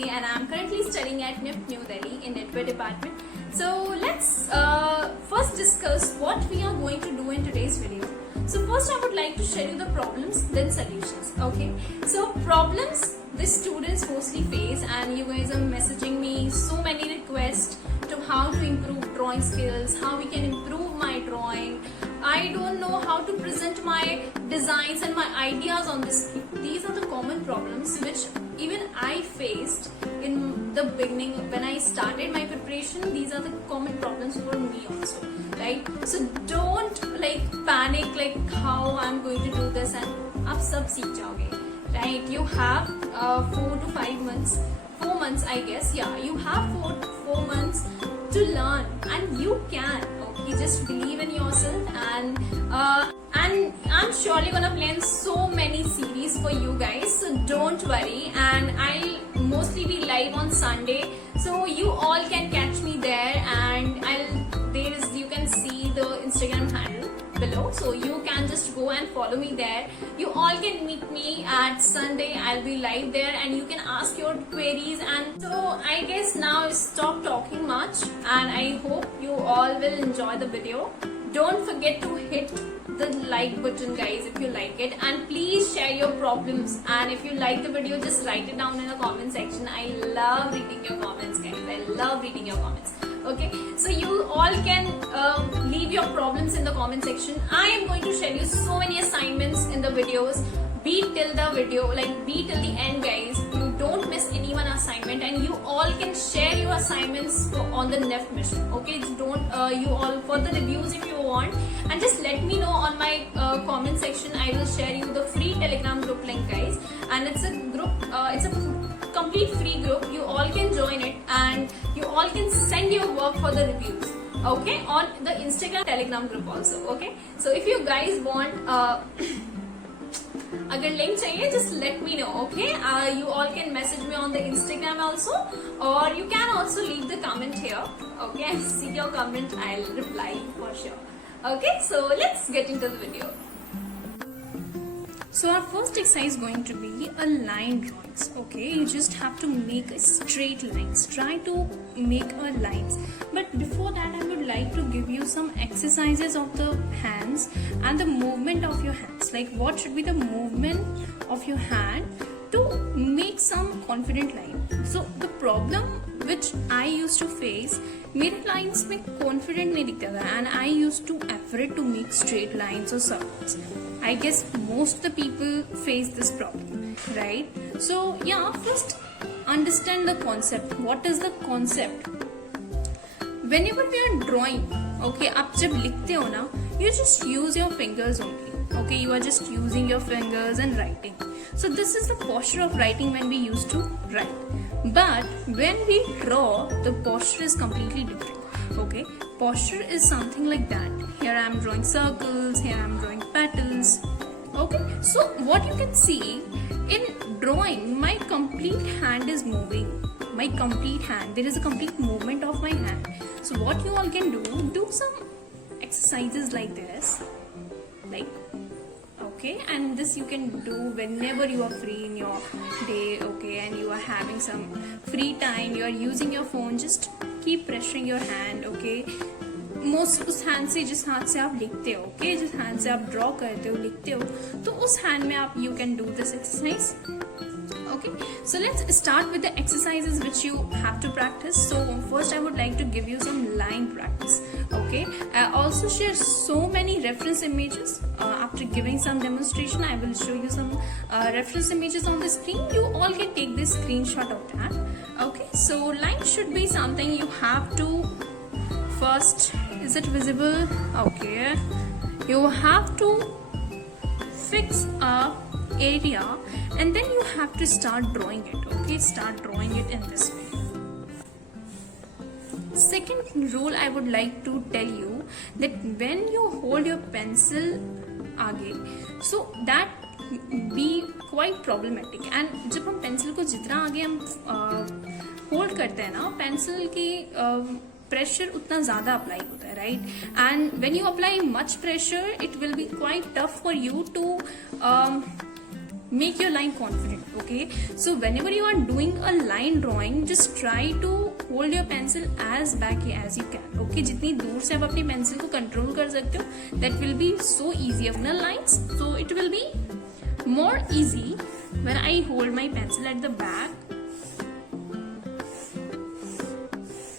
Delhi and I'm currently studying at NIFT New Delhi in Network Department. So let's first discuss what we are going to do in today's video. So first I would like to share you the problems, then solutions. Okay, so problems the students mostly face, and you guys are messaging me so many requests to how to improve drawing skills, how we can improve my drawing. I don't know how to present my designs and my ideas on this screen. These are the common problems which even I faced in the beginning when I started my preparation. These are the common problems for me also, right? So don't panic how I'm going to do this, and आप सब सीख जाओगे, right? You have 4 to 5 months, 4 months I guess, yeah, you have 4 months to learn, and you can. Okay, just believe in yourself, and I'm surely gonna plan so many series for you guys, so don't worry. And I'll mostly be live on Sunday, so you all can catch me there, and you can see the Instagram handle below, so you can just go and follow me there. You all can meet me at Sunday. I'll be live there, and you can ask your queries. And so I guess now stop talking much, and I hope you all will enjoy the video. Don't forget to hit the like button, guys, if you like it, and please share your problems. And if you like the video, just write it down in the comment section. I love reading your comments, guys. I love reading your comments. Okay, so you all can leave your problems in the comment section. I am going to share you so many assignments in the videos. Be till the video, be till the end, guys. You don't miss any one assignment, and you all can share your assignments on the NIFT mission. Okay, don't you all for the reviews if you want, and just let me know on my comment section. I will share you the free Telegram group link, guys, and it's a group. It's a complete free group. You all can join it, and you all can send your work for the reviews. Okay, on the Instagram Telegram group also. Okay, so if you guys want अगर link चाहिए, just let me know. Okay, you all can message me on the Instagram also, or you can also leave the comment here. Okay, I see your comment, I'll reply for sure. Okay, so let's get into the video. So our first exercise is going to be a line drawings. Okay, you just have to make a straight lines. Try to make a lines. But before that, I would like to give you some exercises of the hands and the movement of your hands. Like what should be the movement of your hand to make some confident line. So the problem which I used to face, मेरे lines में confident नहीं दिखता था, and I used to afraid to make straight lines or circles. I guess most the people face this problem, right? So yeah, first understand the concept. What is the concept? Whenever we are drawing, okay, आप जब लिखते हो ना, you just use your fingers only. Okay, you are just using your fingers and writing. So this is the posture of writing when we used to write. But when we draw, the posture is completely different. Okay, posture is something like that. Here I am drawing circles, here I am drawing petals. Okay, so what you can see in drawing, my complete hand is moving. My complete hand, there is a complete movement of my hand. So what you all can do some exercises like this, okay, and this you can do whenever you are free in your day. Okay, and you are having some free time, you are using your phone, just keep pressuring your hand. Okay, most उस hand से, जिस हाथ से आप लिखते हो, okay, जिस hand से आप ड्रॉ करते हो, लिखते हो, तो उस हैंड में आप you can do this exercise. Okay, so let's start with the exercises which you have to practice. So first I would like to give you some line practice. Okay, I also share so many reference images. After giving some demonstration, I will show you some reference images on the screen. You all can take this screenshot of that. Okay, so line should be something you have to first, is it visible? Okay, you have to fix a area, and then you have to start drawing it. Okay, start drawing it in this way. Second rule I would like to tell you, that when you hold your pencil आगे, so that be quite problematic. And जब हम pencil को जितना आगे हम hold करते हैं ना, pencil की pressure उतना ज़्यादा apply होता है, right? And when you apply much pressure, it will be quite tough for you to make your line confident. Okay, so whenever you are doing a line drawing, just try to hold your pencil as back as you can. Okay, जितनी दूर से आप अपनी pencil को control कर सकते हो, that will be so easy of the lines. So it will be more easy when I hold my pencil at the back,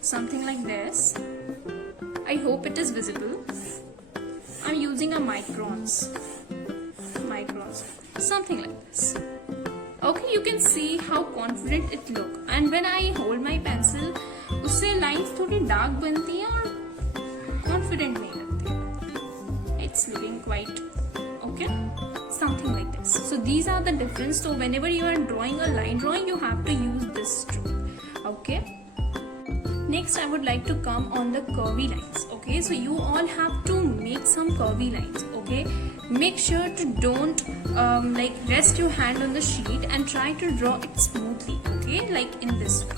something like this. I hope it is visible. I'm using a microns, something like this. Okay, you can see how confident it look. And when I hold my pencil, उससे lines थोड़ी dark बनती हैं और confident नहीं लगती. It's looking quite okay, something like this. So these are the difference. So whenever you are drawing a line drawing, you have to use this stroke. Okay. Next, I would like to come on the curvy lines. Okay, so you all have to make some curvy lines. Okay, make sure to don't like rest your hand on the sheet and try to draw it smoothly. Okay, like in this way.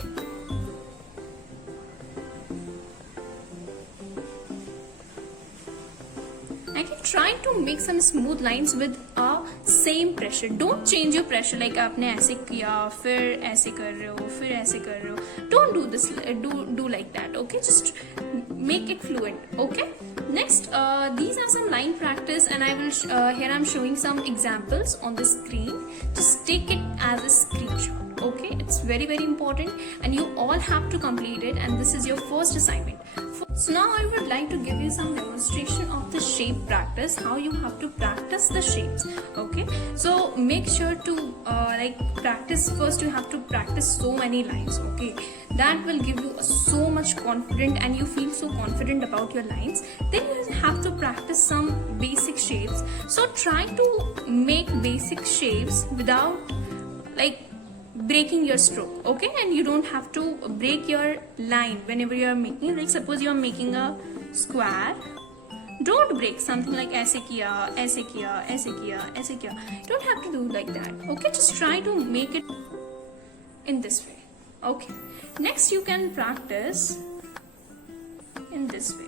Try to make some smooth lines with a same pressure. Don't change your pressure like आपने ऐसे किया फिर ऐसे कर रहे हो फिर ऐसे कर रहे हो. Don't do this. Do like that. Okay, just make it fluent. Okay. Next, these are some line practice, and I will here I'm showing some examples on the screen. Just take it as a screenshot. Okay, it's very important, and you all have to complete it. And this is your first assignment. So now I would like to give you some demonstration of the shape practice, how you have to practice the shapes. Okay, so make sure to like practice. First you have to practice so many lines. Okay, that will give you so much confidence and you feel so confident about your lines. Then you have to practice some basic shapes. So try to make basic shapes without like breaking your stroke. Okay, and you don't have to break your line whenever you are making, like suppose you are making a square, don't break something like ऐसे किया ऐसे किया ऐसे किया ऐसे किया. You don't have to do like that. Okay, just try to make it in this way. Okay, next you can practice in this way.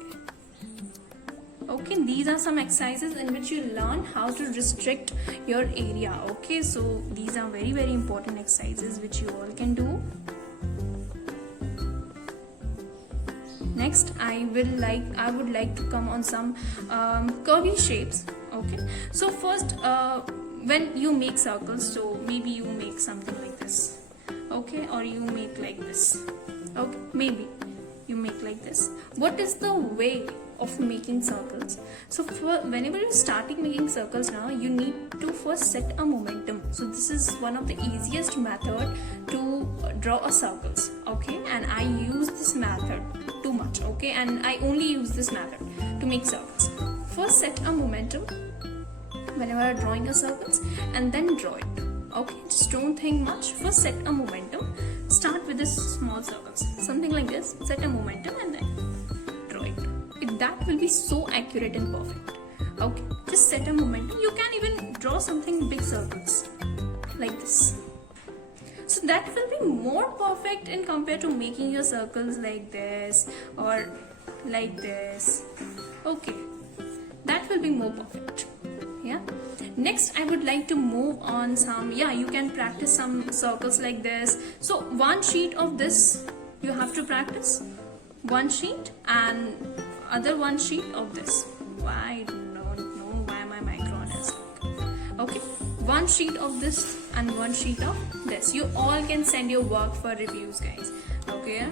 Okay, these are some exercises in which you learn how to restrict your area. Okay, so these are very important exercises which you all can do. Next, I would like to come on some curvy shapes. Okay, so first when you make circles, so maybe you make something like this. Okay, or you make like this. Okay, maybe you make like this. What is the way of making circles? So whenever you're starting making circles now, you need to first set a momentum. So this is one of the easiest method to draw a circles. Okay, and I use this method too much. Okay, and I only use this method to make circles. First set a momentum whenever you're drawing a circles and then draw it. Okay, just don't think much. First set a momentum. Start with this small circles, something like this. Set a momentum and then draw it. That will be so accurate and perfect. Okay, just set a momentum. You can even draw something big circles like this. So that will be more perfect in compared to making your circles like this or like this. Okay, that will be more perfect. Yeah. Next, I would like to move on some. Yeah, you can practice some circles like this. So one sheet of this you have to practice. One sheet and other one sheet of this. I don't know why my micron is okay. One sheet of this and one sheet of this. You all can send your work for reviews, guys. Okay,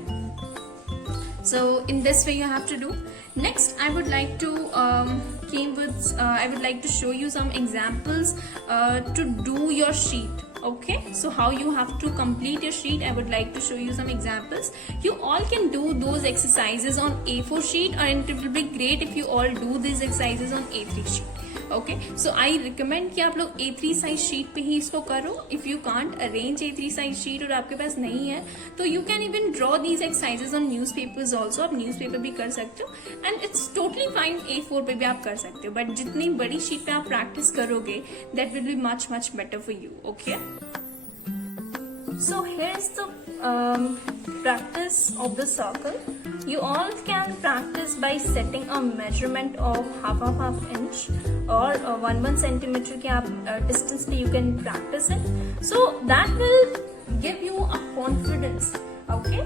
so in this way you have to do. Next, I would like to I would like to show you some examples to do your sheet. Okay, so how you have to complete your sheet, I would like to show you some examples. You all can do those exercises on A4 sheet, and it will be great if you all do these exercises on A3 sheet. Okay, so I recommend कि आप लोग A3 size sheet पे ही इसको करो. If you can't arrange A3 size sheet और आपके पास नहीं है, तो you can even draw these exercises on newspapers also. आप newspaper भी कर सकते हो, and it's totally fine. A4 पे भी आप कर सकते हो, but जितनी बड़ी sheet पे आप practice करोगे, that will be much better for you. Okay. So here's the practice of the circle. you all can practice by setting a measurement of half inch or 1 centimeter के आप distance पे you can practice it. So that will give you a confidence. Okay,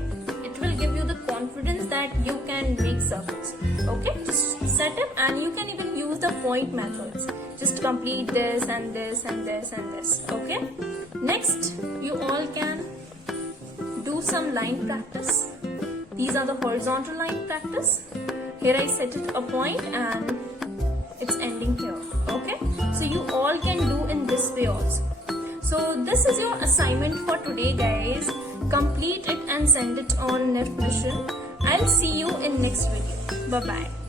it will give you the confidence that you can make circles. Okay, just set it, and you can even use the point methods. Just complete this and this and this and this. Okay, next you all can do some line practice. These are the horizontal line practice. Here I set it a point and it's ending here. Okay, so you all can do in this way also. So this is your assignment for today, guys. Complete it and send it on NIFT Mission. I'll see you in next video. Bye bye.